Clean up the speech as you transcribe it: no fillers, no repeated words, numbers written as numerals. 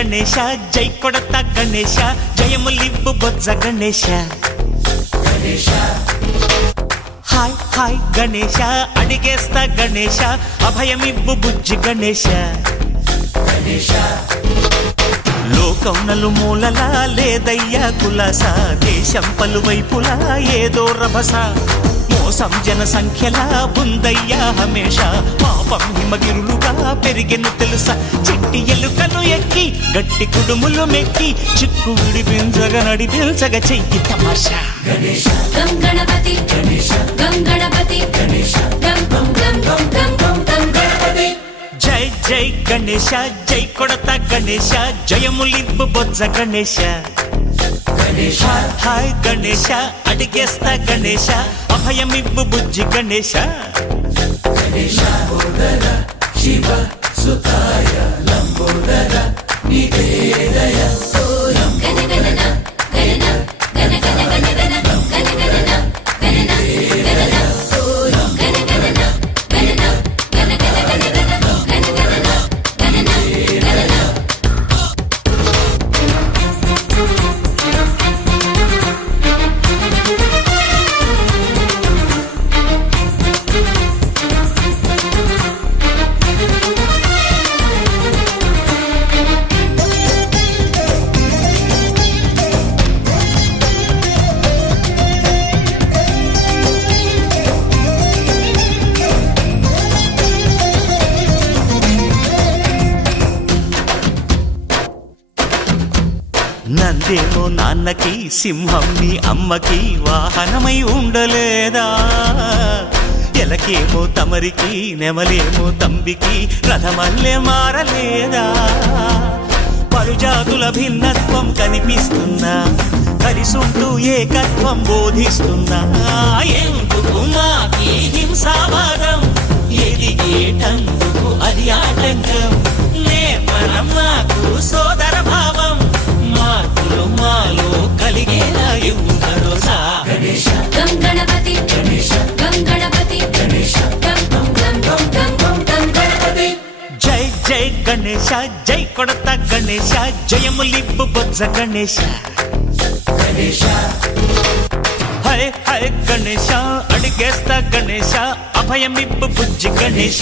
గణేశ జై కొడత గణేశ జయములివ్వు బొజ్జ Ganesha hi hi Ganesha అడిగేస్తా Ganesha అభయమివ్వు బుజ్జి గణేశ లోకం నలుమూలలా లేదయ్యా కులాస దేశం పలువైపులా ఏదో రభస మోసం జన సంఖ్యలా ఉందయ్యా హమేష పాపం హిమగిరులుగా పెరిగెను తెలుసా చిట్టి ఎలుకలు ఎక్కి గట్టి కుడుములు మెక్కి చిక్కు విడిపించగా నడిపించగా చెయ్యి తమాషా గం గణపతి గం గణపతి గం గం గం గం గం గం గం గణపతి జై జై గణేశ జై కొడత గణేశ జయములివ్వు బొజ్జ గణేశ హాయ్ గణేశ అడిగేస్తా గణేశ అభయమివ్వు బుజ్జి గణేశ శివ సుతాయ లంబోదర నివేదయ గణగణన గణన గణ గణ గణ గణ గణగణన గణన గణన గణగణన గణన గణ గణ గణ గణ గణగణన గణన గణన నందేమో నాన్నకి సింహం నీ అమ్మకి వాహనమై ఉండలేదా ఎలకేమో తమరికి నెమలేమో తంబికి రథమల్లే మారలేదా పలుజాతుల భిన్నత్వం కనిపిస్తున్నా కలిసుంటూ ఏకత్వం బోధిస్తున్నా ఎందుకు మాకి హింసావాదం ఎదిగేటందుకు అది ఆటంకం నేపరం మాకు సోదర భావం మార్పులు మాలో కలిగేలా ఇవ్వు భరోసా గం గణపతి గం గణపతి గం గం గం గం గం గం గం గణపతి జై జై గణేశ జై కొడత గణేశ జయములివ్వు బొజ్జ గణేశ హై హై గణేశ అడిగేస్తా గణేశ అభయమివ్వు బుజ్జి గణేశ